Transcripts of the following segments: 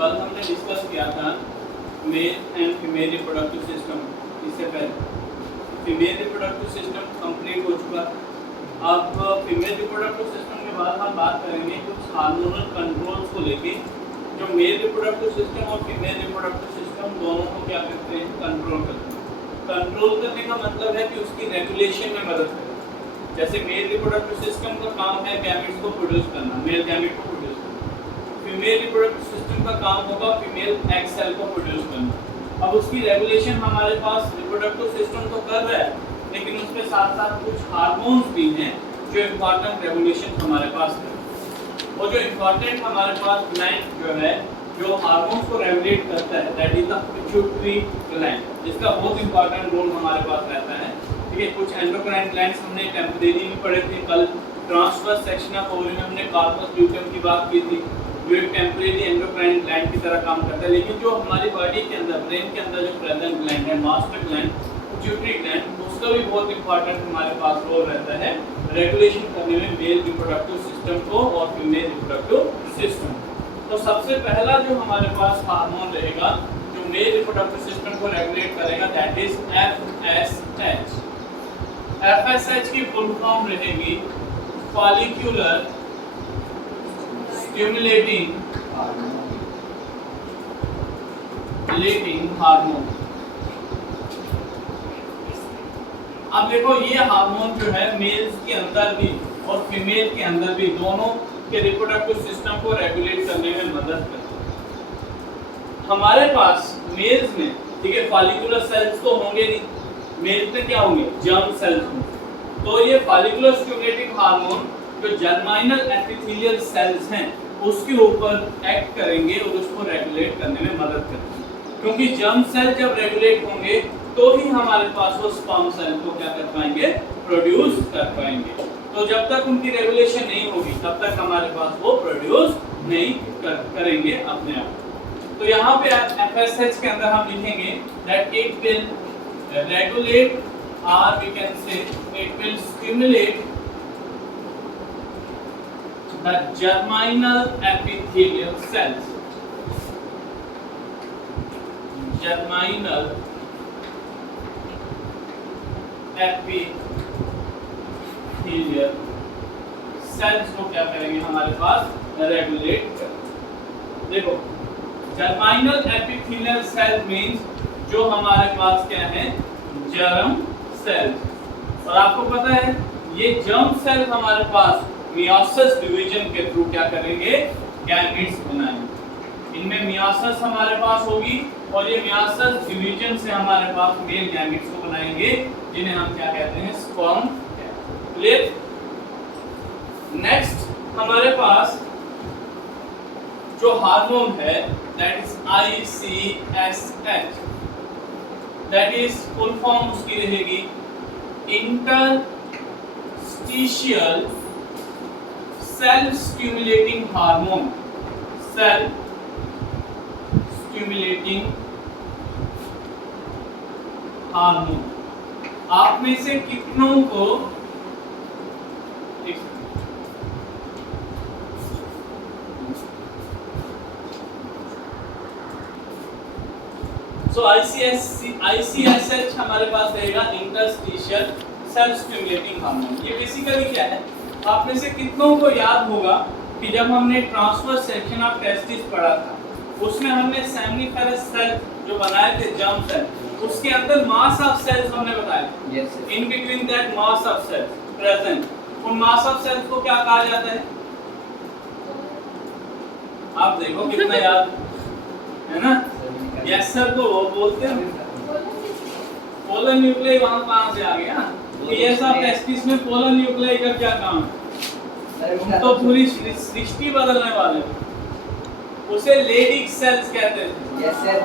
कल हमने डिस्कस किया था male and female reproductive system. इससे पहले फीमेल रिप्रोडक्टिव सिस्टम कंप्लीट हो चुका। अब फीमेल रिप्रोडक्टिव सिस्टम के बाद हम बात करेंगे कुछ हार्मोनल कंट्रोल्स को लेके, जो मेल रिप्रोडक्टिव सिस्टम और फीमेल रिप्रोडक्टिव सिस्टम दोनों को क्या करते हैं, कंट्रोल करते हैं। कंट्रोल करने का मतलब है कि उसकी रेगुलेशन में मदद करें। जैसे मेल रिप्रोडक्टिव सिस्टम का काम है गैमेट्स को प्रोड्यूस करना, मेल गैमेट को प्रोड्यूस करना। फीमेल रिप्रोडक्टिव सिस्टम का काम होगा फीमेल एग सेल को प्रोड्यूस करना। अब उसकी रेगुलेशन हमारे पास रिप्रोडक्टिव सिस्टम तो कर रहा है, लेकिन उसके साथ साथ कुछ हार्मोन्स भी हैं जो इम्पोर्टेंट रेगुलेशन हमारे पास है। और जो इम्पोर्टेंट हमारे पास ग्लैंड जो है जो हार्मोन्स को रेगुलेट करता है, that is the pituitary gland, जिसका बहुत इंपॉर्टेंट रोल हमारे पास रहता है। ठीक है, कुछ एंडोक्राइन ग्लैंड्स हमने टेम्परेरी भी पढ़े थे कल। ट्रांसवर्स सेक्शन ऑफ ओवरी में हमने कार्पस ल्यूटियम की बात की थी, जो एक टेम्परेरी एंडोक्राइन ग्लैंड की तरह काम करता है। लेकिन जो हमारी बॉडी के अंदर, ब्रेन के अंदर जो प्रेजेंट ग्लैंड है, मास्टर ग्लैंड, पिट्यूटरी ग्लैंड, उसका भी बहुत इंपॉर्टेंट हमारे पास रोल रहता है रेगुलेशन करने में मेल रिप्रोडक्टिव सिस्टम को और फीमेल रिप्रोडक्टिव सिस्टम। तो सबसे पहला जो हमारे पास हार्मोन रहेगा जो मेल रिप्रोडक्टिव सिस्टम को रेगुलेट करेगा, दैट इज FSH। FSH की फुल फॉर्म रहेगी फॉलिक्यूलर स्टिमुलेटिंग हार्मोन। अब देखो ये हार्मोन जो है मेल्स के अंदर भी और फीमेल के अंदर भी दोनों के रिप्रोडक्टिव सिस्टम को रेगुलेट करने में मदद करता है। हमारे पास मेल्स में, ठीक है, फॉलिकुलर सेल्स तो होंगे नहीं, मेल्स में क्या होंगे, जर्म सेल्स होंगे। तो ये फॉलिकुलर स्टिमुलेटिंग हार्मोन जो जर्माइनल एपिथेलियल सेल्स हैं उसके ऊपर एक्ट करेंगे और उसको रेगुलेट करने में मदद करेंगे। क्योंकि जर्म सेल जब रेगुलेट होंगे तो ही हमारे पास वो स्पर्म सेल को क्या कर पाएंगे, प्रोड्यूस कर पाएंगे। तो जब तक उनकी रेगुलेशन नहीं होगी तब तक हमारे पास वो प्रोड्यूस नहीं करेंगे अपने आप। तो यहाँ पे FSH के अंदर हम लिखेंगे that it will regulate or we can say it will stimulate the germinal epithelial cells. Germinal epithelial cells को क्या करेंगे हमारे पास, रेगुलेट करेंगे। देखो जर्माइनल एपिथेलियल सेल मींस जो हमारे पास क्या है, जर्म सेल्स। और आपको पता है ये जर्म सेल हमारे पास मियोसिस डिवीजन के थ्रू क्या करेंगे, गैमेट्स बनाएंगे। इनमें मियोसिस हमारे पास होगी और ये मियोसिस डिवीजन से हमारे पास मेल गैमेट्स को बनाएंगे जिन्हें हम क्या कहते हैं, स्पर्म। क्लियर। नेक्स्ट हमारे पास जो हार्मोन है that is ICSH, that is full form उसकी रहेगी interstitial cell stimulating hormone. Cell stimulating hormone. आप में से कितनों को सो ICSH हमारे पास रहेगा इंटरस्टिशियल सेल स्टिमुलेटिंग हार्मोन। ये बेसिकली क्या है, आप में से कितनों को याद होगा कि जब हमने ट्रांसवर्स सेक्शन ऑफ टेस्टिस पढ़ा था उसमें हमने सेमिनिफेरस सेल जो बनाए थे, जर्म सेल, उसके अंदर मास ऑफ सेल्स हमने बताए। In between that mass of cells present, उन मास ऑफ सेल्स को क्या कहा जाता है, आप देखो कितना याद है ना। यस सर, तो वो बोलते हैं पोलर न्यूक्लियाई वहां कहां से आ गया, पीएस ऑफ टेस्टिस में पोलर न्यूक्लियाई का क्या काम है, हम तो पूरी सृष्टि बदलने वाले हैं। उसे लेडिक सेल्स कहते थे। Yes sir.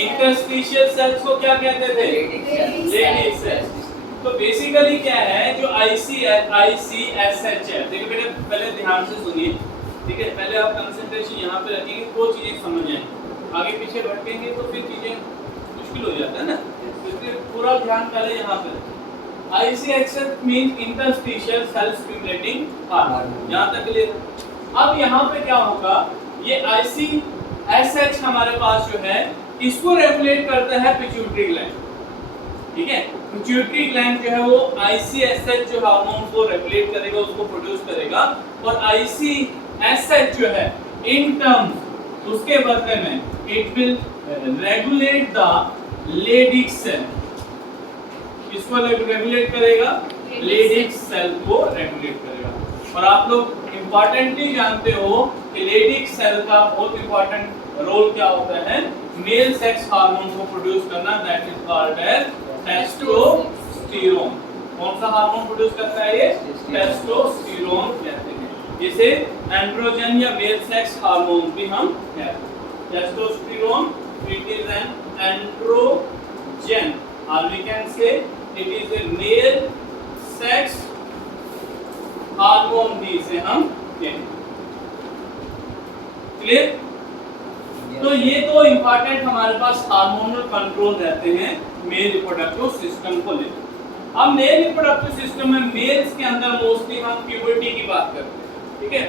इंटरस्टिशियल सेल्स को क्या कहते थे, लेडिक सेल्स। तो बेसिकली क्या है जो ICSH है, देखिए बेटे पहले ध्यान से सुनिए, ठीक है, पहले आप कंसंट्रेशन यहाँ पे रखेंगे, वो चीजें समझ आएंगी, आगे पीछे भटकेंगे तो फिर चीजें मुश्किल हो जाता है ना, इसलिए पूरा ध्यान पहले यहाँ पे। ICSH means interstitial cell stimulating hormone, यहाँ तक क्लियर। अब यहाँ पे क्या होगा, ये ICSH एसएच हमारे पास जो है इसको रेगुलेट करता है पिट्यूटरी ग्लैंड, ठीक है। पिट्यूटरी ग्लैंड जो है वो आईसीएसएच जो हार्मोन को रेगुलेट करेगा, उसको प्रोड्यूस करेगा, और आईसीएसएच जो है इन टर्म्स उसके बदले में it will regulate the Leydig cell, इसको रेगुलेट करेगा, लेडिक सेल को रेगुलेट करेगा। और आप लोग इंपॉर्टेंटली जानते हो कि लेडिक सेल का बहुत इंपॉर्टेंट रोल क्या होता है, मेल सेक्स हार्मोन को प्रोड्यूस करना, that is called as testosterone. कौन सा हार्मोन प्रोड्यूस करता है ये? टेस्टोस्टेरोन कहते हैं, जिसे एंड्रोजन या मेल सेक्स हार्मोन भी हम कहते हैं। Testosterone it is an androgen और we can say it is a male sex hormone भी इसे हम कहते हैं। क्लियर? तो ये दो इंपॉर्टेंट हमारे पास हार्मोनल कंट्रोल रहते हैं मेल रिप्रोडक्टिव सिस्टम को लेकर। अब मेल रिप्रोडक्टिव सिस्टम में मेल्स के अंदर मोस्टली हम प्यूबर्टी की बात करते हैं, ठीक है,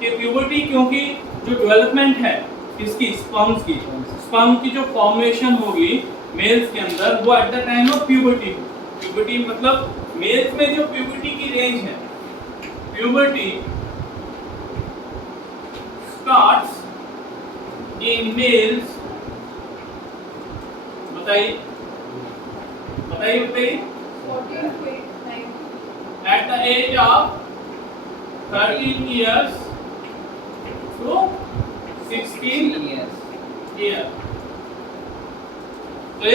कि प्यूबर्टी क्योंकि जो डेवलपमेंट है इसकी स्पर्म की जो फॉर्मेशन होगी मेल्स के अंदर वो at the time of puberty. Puberty मतलब मेल्स में जो प्यूबर्टी की रेंज है, प्यूबर्टी स्टार्ट्स इन मेल्स, बताइए बताइए, at the age of 13 years to 16 years। तो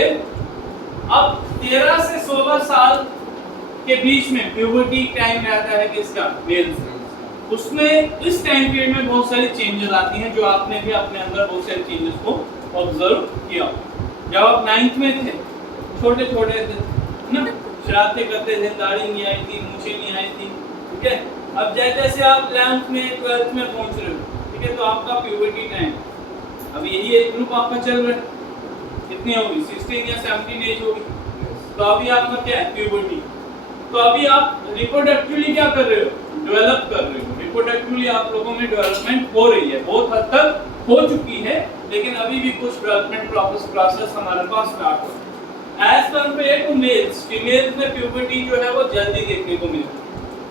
अब 13 से 16 साल के बीच में प्यूबर्टी टाइम रहता है किसका? मेल्स। उसमें इस टाइम पीरियड में बहुत सारी चेंजेस आती हैं, जो आपने भी अपने अंदर बहुत सारे चेंजेस को ऑब्जर्व किया। जब आप 9th में थे, छोटे छोटे थे ना, शरारतें करते थे, दाढ़ी नहीं आई थी, मूछें नहीं आई थी, ठीक है। अब जैसे जैसे आप 11th में 12th में पहुंच रहे हो, ठीक है, तो आपका प्यूबर्टी टाइम, अब यही एज ग्रुप आपका चल रहा है, कितनी होगी? 16 या 17 एज होगी। तो अभी आपका क्या है? प्यूबर्टी। तो अभी आप रिप्रोडक्टिवली क्या कर रहे हो? डेवलप कर रहे हो। रिप्रोडक्टिवली आप लोगों में डेवलपमेंट हो रही है, बहुत हद तक हो चुकी है, लेकिन अभी भी कुछ डेवलपमेंट प्रोसेस हमारे पास स्टार्ट हो। As compare to males, females में प्यूबर्टी जो है वो जल्दी देखने को मिलती है।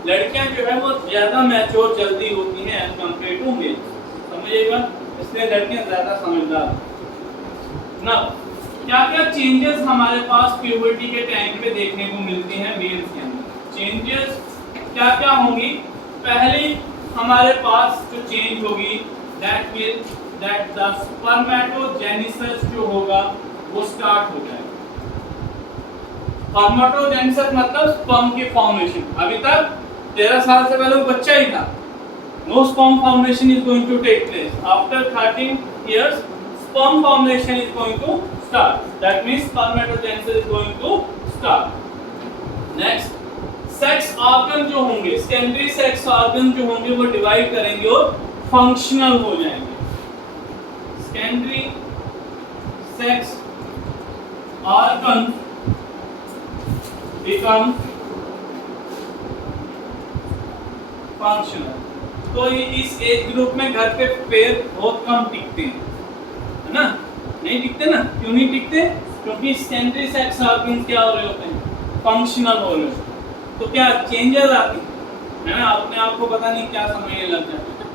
लड़कियां जो है वो ज्यादा मैच्योर जल्दी होती हैं एज कंपेयर टू मेल्स, समझिएगा, इसलिए लड़कियां ज्यादा समझदार ना। क्या क्या चेंजेस हमारे पास प्यूबर्टी के टाइम पे देखने को मिलती हैं मेल्स के अंदर? चेंजेस क्या क्या होंगी? पहली हमारे पास जो चेंज होगी दैट द स्पर्मेटोजेनेसिस जो होगा वो स्टार्ट हो जाएगा। स्पर्मेटोजेनेसिस मतलब स्पर्म की फॉर्मेशन। अभी तक 13 साल से पहले वो बच्चा ही था, no sperm formation is going to take place. After 13 years sperm formation is going to start, that means spermatogenesis is going to start. Next, sex organ जो होंगे, सेकेंडरी सेक्स ऑर्गन जो होंगे वो डिवाइड करेंगे और फंक्शनल हो जाएंगे। Secondary sex organ become functional. तो इस एज ग्रुप में घर पे पेड़ बहुत कम टिकते हैं, है ना? नहीं टिकते ना। क्यों नहीं टिकते? क्योंकि सेकेंडरी सेक्स ऑर्गन्स क्या हो रहे होते हैं? फंक्शनल हो रहे होते हैं। तो क्या चेंजेस आती है ना, अपने आप को पता नहीं क्या समझने लग जाता है,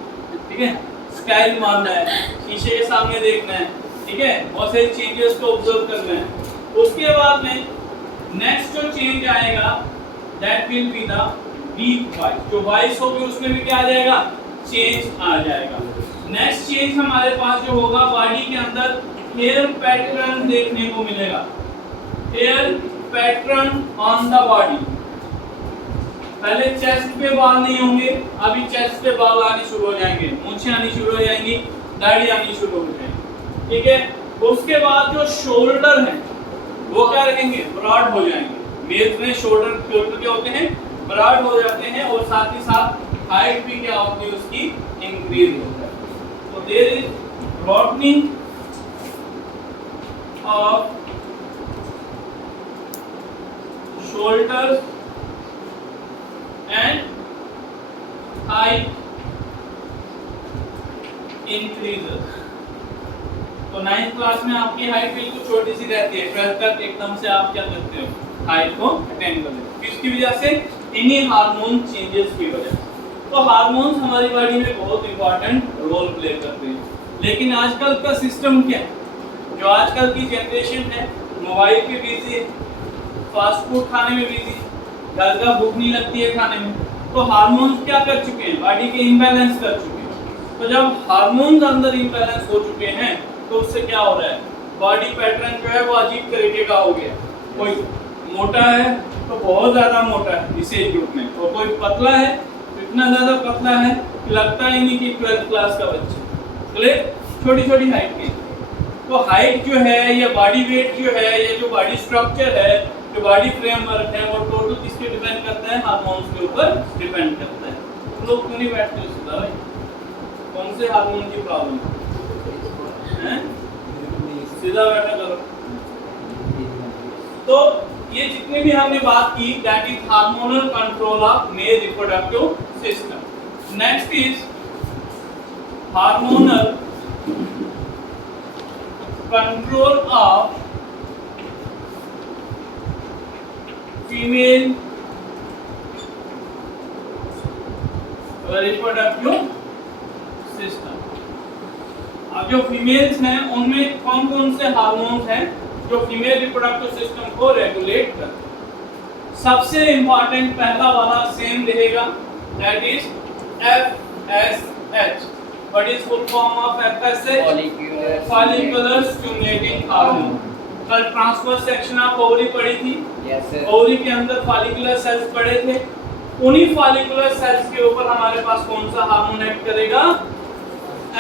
ठीक है। स्टाइल मारना है, शीशे के सामने देखना है, ठीक है, बहुत सारे चेंजेस को ऑब्जर्व करना है। उसके बाद में नेक्स्ट जो चेंज आएगा that will be the deep voice. जो वॉइस होगी उसमें भी क्या आ जाएगा? चेंज आ जाएगा। नेक्स्ट चेंज हमारे पास जो होगा, बॉडी के अंदर हेयर पैटर्न देखने को मिलेगा। Hair pattern on the body. पहले चेस्ट पे बाल नहीं होंगे, अभी चेस्ट पे बाल आने शुरू हो जाएंगे, मूंछें आनी शुरू हो जाएंगी, दाढ़ी आनी शुरू हो जाएगी, ठीक है। उसके बाद जो शोल्डर हैं वो क्या रहेंगे? ब्रॉड हो जाएंगे। मेल्स में शोल्डर क्या होते हैं? ब्रॉड हो जाते हैं, और साथ ही साथ हाइट भी क्या होती है उसकी? इंक्रीज होता है। तो there is broadening of shoulders and height increases। तो 9th क्लास में आपकी हाइट बिल्कुल छोटी सी रहती है, 12th तक एकदम से आप क्या करते हो हाइट को अटेन कर लेते हो। किसकी वजह से? इन्हीं हार्मोन चेंजेस की वजह से। तो हार्मोन्स हमारी बॉडी में बहुत इंपॉर्टेंट रोल प्ले करते हैं। लेकिन आजकल का सिस्टम क्या है? जो आजकल की जनरेशन है मोबाइल पे बिजी है, फास्ट फूड खाने में बिजी है, घर का भूख नहीं लगती है खाने में, तो हार्मोन्स क्या कर चुके हैं? बॉडी के इम्बैलेंस कर चुके हैं। तो जब हार्मोन्स अंदर इम्बैलेंस हो चुके हैं तो उससे क्या हो रहा है? बॉडी पैटर्न जो है वो अजीब तरीके का हो गया। कोई मोटा है तो बहुत ज्यादा मोटा है इस एज ग्रुप में, और कोई पतला है तो इतना ज्यादा पतला है कि लगता ही नहीं कि 12th क्लास का बच्चा। क्लियर? छोटी छोटी हाइट के। तो हाइट जो है या बॉडी वेट जो है या जो बॉडी स्ट्रक्चर है, जो बॉडी फ्रेमवर्क है, वो टोटल किसके डिपेंड करता है? हार्मोन्स के ऊपर डिपेंड करता है। तुम लोग क्यों नहीं बैठते हो सीधा भाई? कौन से हार्मोन की प्रॉब्लम है? सीधा बैठा करो। तो ये जितनी भी हमने बात की that is hormonal control of male reproductive system. Next is hormonal control of female reproductive system. अब जो फीमेल्स हैं उनमें कौन कौन से हार्मोन्स हैं जो फीमेल रिप्रोडक्टिव सिस्टम को रेगुलेट करते हैं? सबसे इंपॉर्टेंट पहला वाला सेम रहेगा, that is FSH। What is full form of FSH? Follicular stimulating hormone. कल ट्रांसवर्स सेक्शन ऑफ ओवरी पढ़ी थी। Yes sir. ओवरी के अंदर फॉलिकुलर सेल्स पड़े थे, उन्हीं फॉलिकुलर सेल्स के ऊपर हमारे पास कौन सा हार्मोन एक्ट करेगा?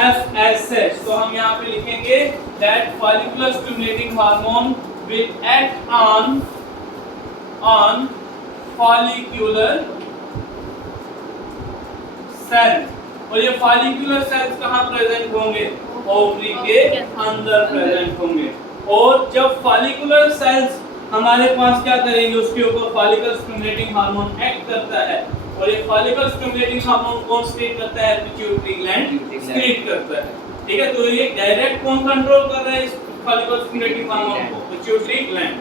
FSH। तो हम यहाँ पे लिखेंगे that follicular stimulating hormone will act on follicular cells। और ये follicular cells कहाँ प्रेजेंट होंगे? ओवरी के अंदर प्रेजेंट होंगे। और जब follicular cells हमारे पास क्या करेंगे? उसके ऊपर follicle stimulating hormone एक्ट करता है, और ये फॉलिकल स्टिमुलेटिंग हार्मोन कौन सीक्रेट करता है? पिट्यूटरी ग्लैंड सीक्रेट करता है। ठीक है, तो ये डायरेक्ट कौन कंट्रोल कर रहा है इस फॉलिकल स्टिमुलेटिंग हार्मोन को? Pituitary gland.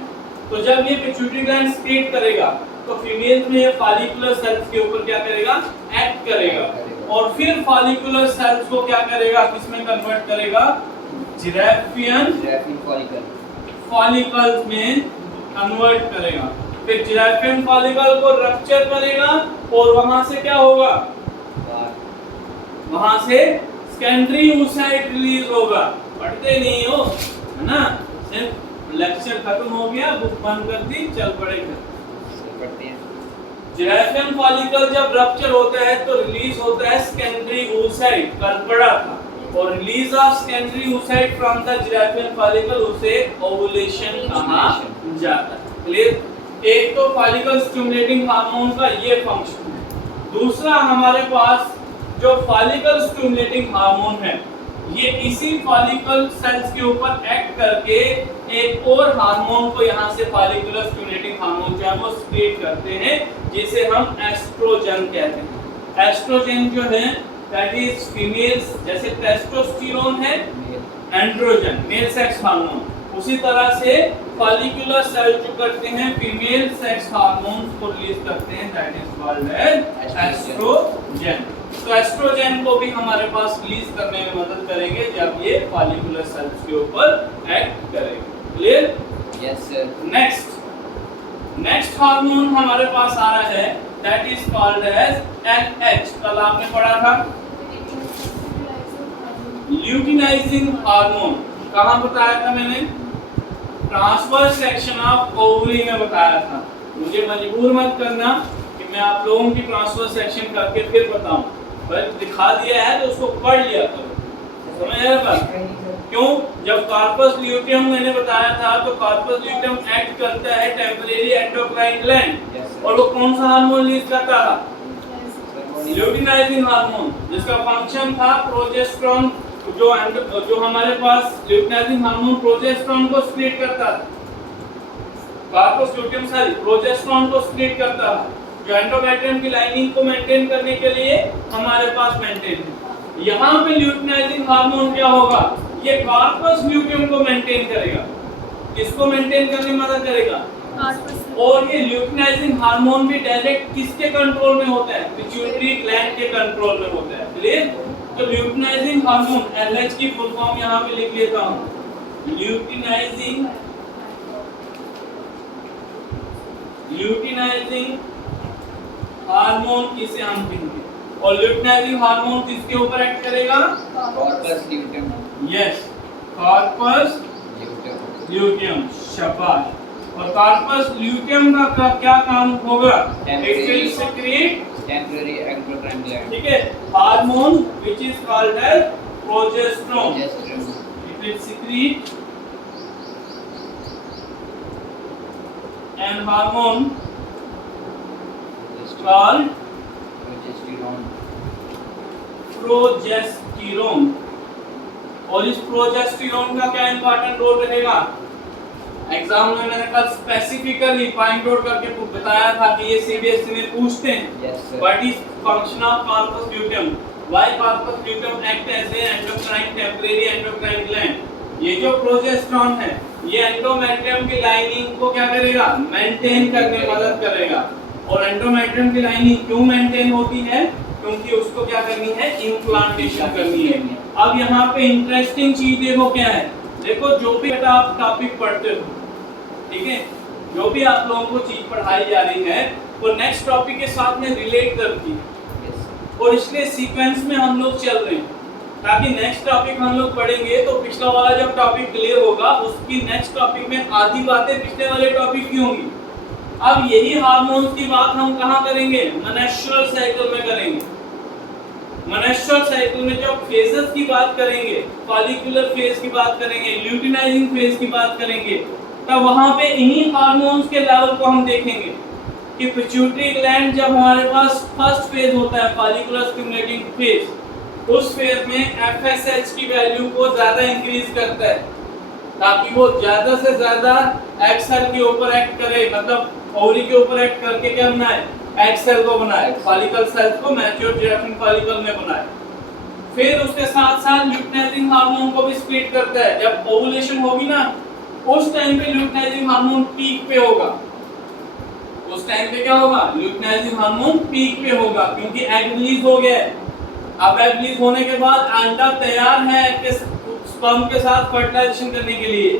तो जब ये पिट्यूटरी ग्लैंड सीक्रेट करेगा तो फीमेल्स में ये फॉलिकुलर सेल्स के ऊपर क्या करेगा? एक्ट करेगा, और फिर फॉलिकुलर सेल्स को क्या करेगा? किसमें कन्वर्ट करेगा? जिराफियन फॉलिकल्स में कन्वर्ट करेगा। फिर जिराफियन फॉलिकल को रप्चर करेगा और वहां से क्या होगा? वहां से सेकेंडरी oocyte रिलीज होगा। पढ़ते नहीं हो है ना? सिर्फ लेक्चर खत्म हो गया, बुक बंद कर दी, चल पड़े घर। पढ़ते हैं। जिराफियन फॉलिकल जब रप्चर होता है तो रिलीज होता है सेकेंडरी oocyte। कल पढ़ा था। और release of secondary oocyte from the Graafian follicle उसे ओवुलेशन कहा जाता है। क्लियर? एक तो फॉलिकल स्टिमुलेटिंग हार्मोन का ये फंक्शन है। दूसरा हमारे पास जो फॉलिकल स्टिमुलेटिंग हार्मोन है ये इसी फॉलिकल सेल्स के ऊपर एक्ट करके एक और हार्मोन को यहाँ से फॉलिकुलर स्टिमुलेटिंग हार्मोन जो है वो सीक्रेट करते हैं, जिसे हम एस्ट्रोजन कहते हैं। एस्ट्रोजन जो है दैट इज फीमेल्स, जैसे टेस्टोस्टेरोन है एंड्रोजन मेल सेक्स हार्मोन, उसी तरह से फॉलिकुलर सेल जो करते हैं फीमेल सेक्स हार्मोन्स को रिलीज करते हैं, that is called as oestrogen. तो एस्ट्रोजन को भी हमारे पास रिलीज करने में मदद करेंगे जब ये फॉलिकुलर सेल्स के ऊपर एक्ट करेंगे। Clear? Yes sir. Next hormone हमारे पास आ रहा है that is called as LH। कल आपने पढ़ा था ल्यूटिनाइजिंग हार्मोन। कहाँ बताया था मैंने? ट्रांसवर्स सेक्शन ऑफ ओवरी में बताया था। मुझे मजबूर मत करना कि मैं आप लोगों की ट्रांसवर्स सेक्शन करके फिर बताऊं, बस दिखा दिया है तो उसको पढ़ लिया करो। समझ आया बात? क्यों? जब कार्पस ल्यूटियम मैंने बताया था तो कार्पस ल्यूटियम एक्ट करता है टेम्परेरी एंडोक्राइन ग्लैंड, और वो कौन सा हार्मोन रिलीज करता था? ल्यूटिनाइजिंग हार्मोन, जिसका फंक्शन था प्रोजेस्टेरोन। जो हमारे पास ल्यूटिनाइजिंग हार्मोन प्रोजेस्टेरोन को सीक्रेट करता था, कार्पस ल्यूटियम प्रोजेस्टेरोन को सीक्रेट करता है, जो एंडोमेट्रियम की लाइनिंग को मेंटेन करने के लिए हमारे पास मेंटेन है। यहाँ पे ल्यूटिनाइजिंग हार्मोन क्या होगा? ये कार्पस ल्यूटियम को मेंटेन करेगा, किसको मेंटेन करने में मदद करेगा, और ये ल्यूटिनाइजिंग हार्मोन भी डायरेक्ट किसके कंट्रोल में होता है, पिट्यूटरी ग्लैंड के कंट्रोल में होता है। क्लियर? तो ल्यूटिनाइजिंग हार्मोन एलएच की फुल फॉर्म यहां पे लिख लेता हूं, ल्यूटिनाइजिंग हार्मोन किसे हम कहेंगे, और ल्यूटिनाइजिंग हार्मोन किसके ऊपर एक्ट करेगा, corpus luteum. Yes, corpus luteum, शाबाश। और कार्पस ल्यूटियम का क्या काम होगा, it will secrete temporary endocrine gland, ठीक है, hormone which is called as progesterone, it will secrete an hormone called progesterone. और इस प्रोजेस्टेरोन का क्या इंपॉर्टेंट रोल रहेगा, एग्जाम में मैंने कल स्पेसिफिकली पॉइंट आउट करके बताया था कि ये सीबीएसई में पूछते हैं, what is function of corpus luteum, why corpus luteum act as a endocrine temporary endocrine gland. ये जो प्रोजेस्टेरोन है ये एंडोमेट्रियम की लाइनिंग को क्या करेगा, मेंटेन करने में मदद करेगा। और एंडोमेट्रियम की लाइनिंग क्यों मेंटेन होती है, क्योंकि उसको क्या करनी है, इम्प्लांटेशन करनी है। अब यहाँ पे इंटरेस्टिंग चीज देखो क्या है, देखो जो भी आप टॉपिक पढ़ते हो, ठीक है, जो भी आप लोगों को चीज पढ़ाई जा रही है वो नेक्स्ट टॉपिक के साथ में रिलेट करती है, और इसलिए सीक्वेंस में हम लोग चल रहे हैं ताकि नेक्स्ट टॉपिक हम लोग पढ़ेंगे तो पिछला वाला जब टॉपिक क्लियर होगा उसकी नेक्स्ट टॉपिक में आधी बातें पिछले वाले टॉपिक की होंगी। अब यही हार्मोन्स की बात हम कहाँ करेंगे, मेंस्ट्रुअल साइकिल में करेंगे। मेंस्ट्रुअल साइकिल में जब फेजेस की बात करेंगे, फॉलिकुलर फेज की बात करेंगे, ल्यूटिनाइजिंग फेज की बात करेंगे, तब वहां पे इन्हीं हार्मोन्स के लेवल को हम देखेंगे कि पिट्यूटरी ग्लैंड जब हमारे पास फर्स्ट फेज होता है, फॉलिकुलर स्टिमुलेटिंग फेज, उस फेज में एफएसएच की वैल्यू को ज्यादा इंक्रीज करता है ताकि वो ज्यादा से ज्यादा एग सेल के ऊपर एक्ट करे, मतलब ओवरी के ऊपर एक्ट करके क्या बनाए, एग सेल को बनाए, फॉलिकल सेल्स को मैच्योर जिराफिन फॉलिकल में बनाए। फिर उसके साथ साथ ल्यूटिनाइजिंग हार्मोन को भी स्प्लिट करता है। जब ओवुलेशन होगी ना उस टाइम पे ल्यूटिनाइजिंग हार्मोन पीक पे होगा, उस टाइम पे क्या होगा, ल्यूटिनाइजिंग हार्मोन पीक पे होगा क्योंकि एग रिलीज हो गया है। अब एग रिलीज होने के बाद अंडा तैयार है कि स्पर्म के साथ फर्टिलाइजेशन करने के लिए,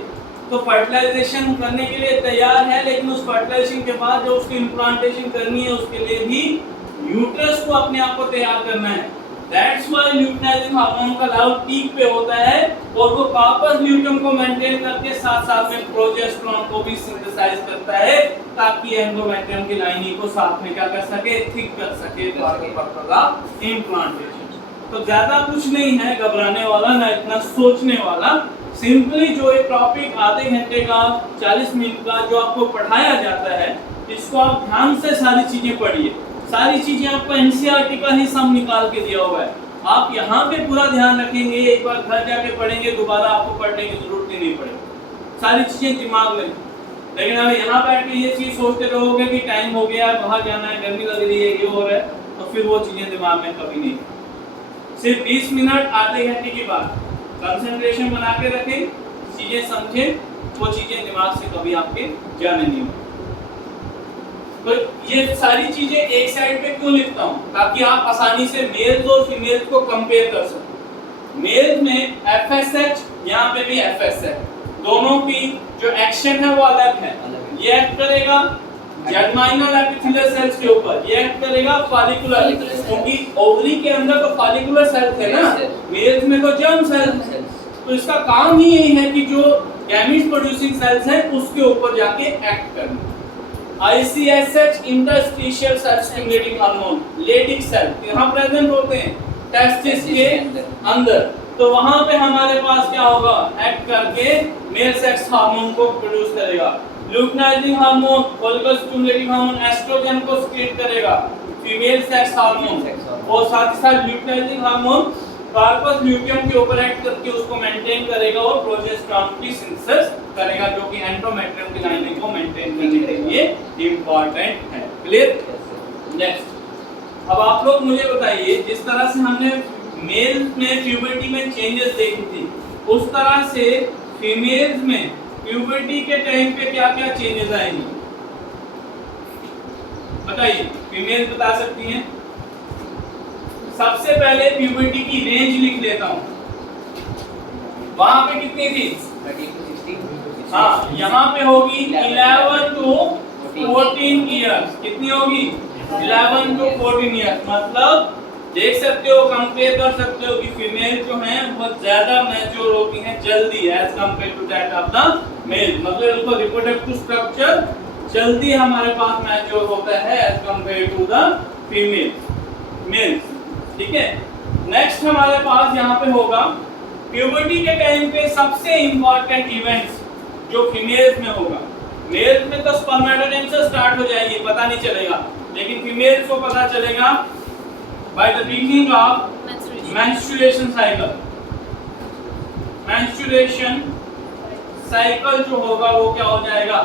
तो फर्टिलाइजेशन करने के लिए तैयार है, लेकिन उस फर्टिलाइजेशन के बाद जो उसकी इम्प्लांटेशन करनी है उसके लिए भी यूट्रस को अपने आप को तैयार करना है। दैट्स व्हाई ल्यूटिनाइजिंग हार्मोन का लेवल पीक पे होता है और वो कार्पस ल्यूटियम को मेंटेन करके साथ साथ में प्रोजेस्टेरोन को भी सिंथेसाइज करता है ताकि एंडोमेट्रियम की लाइनिंग को साथ में क्या कर सके, थिक कर सके इम्प्लांटेशन। तो ज्यादा कुछ नहीं है घबराने वाला, ना इतना सोचने वाला। सिंपली जो ये टॉपिक आधे घंटे का 40 मिनट का जो आपको पढ़ाया जाता है इसको आप ध्यान से सारी चीजें पढ़िए। सारी चीजें आपको एनसीईआरटी का ही सम निकाल के दिया हुआ है, आप यहाँ पे पूरा ध्यान रखेंगे, एक बार घर जाके पढ़ेंगे, दोबारा आपको पढ़ने की जरूरत ही नहीं पड़ेगी, सारी चीजें दिमाग में। लेकिन अगर यहाँ बैठ के ये चीज सोचते रहोगे कि टाइम हो गया, बाहर जाना है, गर्मी लग रही है, ये हो रहा है, तो फिर वो चीजें दिमाग में कभी नहीं। सिर्फ 20 मिनट आधे घंटे की बात, कंसंट्रेशन बना के रखें, चीजें समझें, वो चीजें दिमाग से कभी आपके जाने नहीं होगी। तो ये सारी चीजें एक साइड पे क्यों लिखता हूँ, ताकि आप आसानी से मेल्स और फीमेल्स को कंपेयर कर सकें। मेल्स में एफएसएच, यहाँ पे भी एफएसएच, दोनों की जो एक्शन है वो अलग है। ये एक्ट करेगा जर्माइनल एपिथेलियल सेल्स के ऊपर, ये एक्ट करेगा फॉलिकुलर, क्योंकि ओवरी के अंदर तो फॉलिकुलर सेल्स है ना, मेल्स में तो जर्म सेल्स। तो इसका काम ही यही है कि जो गैमीट प्रोड्यूसिंग सेल्स हैं उसके ऊपर जाके एक्ट करना। ICSH interstitial cell stimulating hormone, Leydig cell यहाँ प्रेजेंट होते हैं टेस्टिस के अंदर, तो वहां पे हमारे पास क्या होगा, एक्ट करके मेल सेक्स हार्मोन को प्रोड्यूस करेगा। Luteinizing hormone, follicle stimulating hormone oestrogen को सीक्रेट करेगा, फीमेल सेक्स हार्मोन, और साथ ही साथ ल्यूटिनाइजिंग हार्मोन कार्पस ल्यूटियम के ऊपर एक्ट करके उसको मेंटेन करेगा और प्रोजेस्टेरोन की सिंथेसिस करेगा, जो कि एंडोमेट्रियम की लाइनिंग को मेंटेन करने के लिए इंपॉर्टेंट है। क्लियर? नेक्स्ट, अब आप लोग मुझे बताइए, जिस तरह से हमने मेल में प्यूबर्टी में चेंजेस देखी थी, उस तरह से फीमेल्स में प्यूबर्टी के टाइम पे क्या क्या चेंजेस आएंगे बताइए, फीमेल्स बता सकती हैं। सबसे पहले प्यूबर्टी की रेंज लिख लेता हूं, वहां पे कितनी थी 30 to 60. हाँ, यहाँ पे होगी 11 to 14 ईयर्स। कितनी होगी 11 to 14 ईयर्स। मतलब देख सकते हो, कंपेयर कर सकते हो कि फीमेल जो हैं बहुत ज्यादा मैच्योर होती हैं जल्दी as compare to that of the male. मतलब उनको रिप्रोडक्टिव स्ट्रक्चर जल्दी हमारे पास मैच्योर होता है as compare to the female males. ठीक है, नेक्स्ट हमारे पास यहाँ पे होगा प्यूबर्टी के टाइम पे सबसे इंपॉर्टेंट इवेंट्स जो फीमेल्स में होगा। मेल्स में तो स्पर्मेटोजेनेसिस स्टार्ट हो जाएगी, पता नहीं चलेगा, लेकिन फीमेल्स को पता चलेगा by the beginning of menstruation cycle. Menstruation cycle जो होगा वो क्या हो जाएगा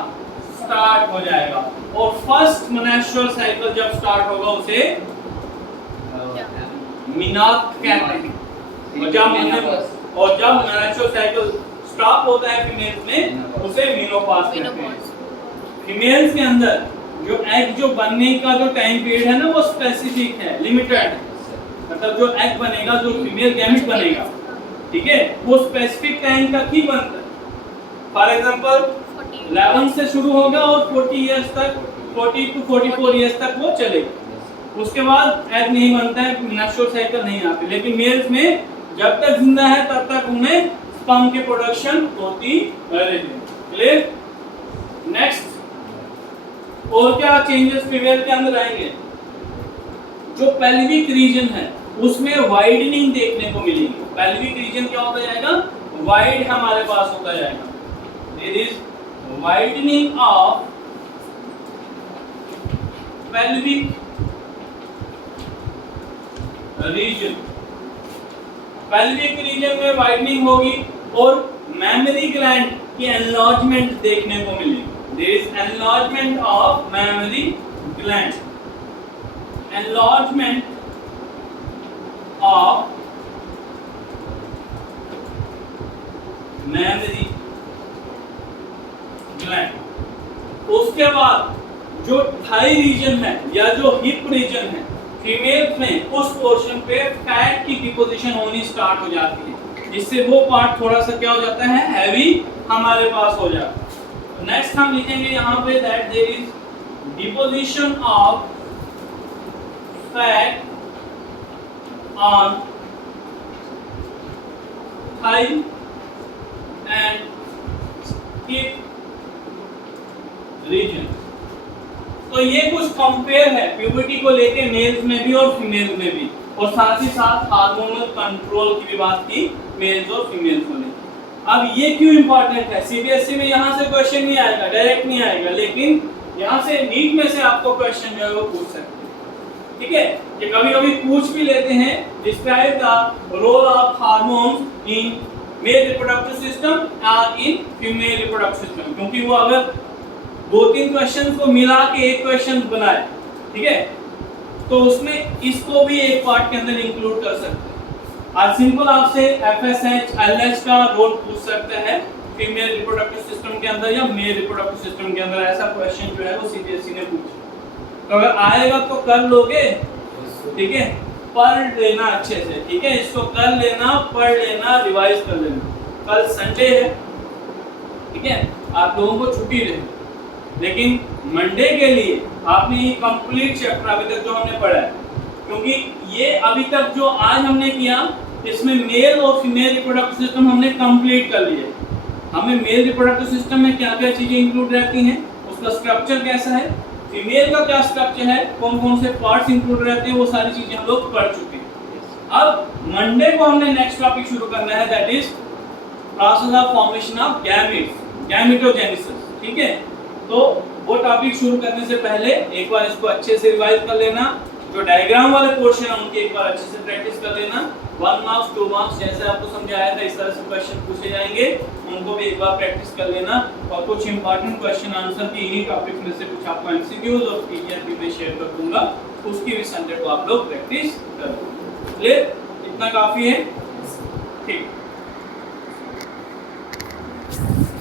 स्टार्ट हो जाएगा। और फर्स्ट मेंस्ट्रुअल साइकिल जब स्टार्ट होगा उसे मेनॉर्थ कहते हैं। और जब मेंस्ट्रुअल साइकिल स्टॉप होता है फीमेल्स में उसे मेनोपॉज कहते हैं। फीमेल्स के अंदर जो एग जो बनने का जो टाइम पीरियड है ना वो स्पेसिफिक है, लिमिटेड है। मतलब जो एग बनेगा, जो फीमेल गैमेट बनेगा, ठीक है, वो स्पेसिफिक टाइम तक ही बनता है। फॉर एग्जांपल 11 से शुरू होगा और 40 इयर्स तक, 40 to 44 इयर्स तक वो चलेगा। उसके बाद एग नहीं बनता है, मेंस्ट्रुअल साइकिल नहीं आती। लेकिन मेल्स में जब तक जिंदा है तब तक उन्हें स्पर्म की प्रोडक्शन होती रहेगी। क्लियर? नेक्स्ट और क्या चेंजेस फीमेल के अंदर आएंगे? जो पेल्विक रीजन है उसमें वाइडनिंग देखने को मिलेगी। पेल्विक रीजन क्या होता जाएगा? वाइड हमारे पास होता जाएगा। There is widening of pelvic region. Pelvic region में वाइडनिंग होगी और मैमरी ग्लैंड की एनलार्जमेंट देखने को मिलेगी। There is enlargement of mammary gland. Enlargement of mammary gland. उसके बाद जो थाई रीजन है या जो हिप रीजन है फीमेल में, उस पोर्शन पे फैट की डिपोजिशन होनी स्टार्ट हो जाती है, जिससे वो पार्ट थोड़ा सा क्या हो जाता है, हैवी हमारे पास हो जाता है। नेक्स्ट हम लिखेंगे यहाँ पे that there is deposition of fat on thigh and hip region. तो ये कुछ कंपेयर है प्यूबर्टी को लेके मेल्स में भी और फीमेल्स में भी, और साथ ही साथ हार्मोनल कंट्रोल की भी बात की मेल्स और फीमेल्स को लेकर। अब ये क्यों इंपॉर्टेंट है? सीबीएसई में यहाँ से क्वेश्चन नहीं आएगा, डायरेक्ट नहीं आएगा, लेकिन यहाँ से नीट में से आपको क्वेश्चन जो है वो पूछ सकते हैं। ठीक है, ये कभी कभी पूछ भी लेते हैं, describe the role of hormones in male reproductive system और इन फीमेल रिप्रोडक्टिव सिस्टम, क्योंकि वो अगर 2-3 क्वेश्चन को मिला के एक क्वेश्चन बनाए, ठीक है, तो उसमें इसको भी एक पार्ट के अंदर इंक्लूड कर सकते हैं। आज सिंपल आपसे FSH, LH का रोल पूछ सकते हैं फीमेल रिप्रोडक्टिव सिस्टम के अंदर या मेल रिप्रोडक्टिव सिस्टम के अंदर। ऐसा क्वेश्चन जो है वो सीबीएसई ने पूछा, तो अगर आएगा तो कर लोगे, ठीक है, पढ़ लेना अच्छे से, ठीक है, इसको कर लेना, पढ़ लेना, रिवाइज कर लेना। कल संडे है, ठीक है, आप लोगों को छुट्टी रहेगी, लेकिन मंडे के लिए आपने ये कंप्लीट चैप्टर अभी तक जो हमने पढ़ा है, क्योंकि ये अभी तक जो आज हमने किया इसमें मेल और फीमेल रिप्रोडक्टिव सिस्टम हमने कंप्लीट कर लिए। हमें मेल रिप्रोडक्टिव सिस्टम में क्या क्या चीजें इंक्लूड रहती हैं, उसका स्ट्रक्चर कैसा है, फीमेल का क्या स्ट्रक्चर है, कौन कौन से पार्ट्स इंक्लूड रहते हैं, वो सारी चीजें हम लोग पढ़ चुके हैं। अब मंडे को हमने नेक्स्ट टॉपिक शुरू करना है, that is process of formation of gametes, gametogenesis. ठीक है, तो वो टॉपिक शुरू करने से पहले एक बार इसको अच्छे से रिवाइज कर लेना। जो डायग्राम वाले पोर्शन है उनकी एक बार अच्छे से प्रैक्टिस कर लेना। 1 मार्क्स 2 मार्क्स जैसे आपको समझाया था इस तरह से क्वेश्चन पूछे जाएंगे, उनको भी एक बार प्रैक्टिस कर लेना। और कुछ इंपॉर्टेंट क्वेश्चन आंसर की इन्हीं टॉपिक में से कुछ आपको एमसीक्यूज और पीडीएफ भी मैं शेयर कर दूंगा, उसकी भी संडे को आप लोग प्रैक्टिस करो। क्लियर? इतना काफी है? ठीक। है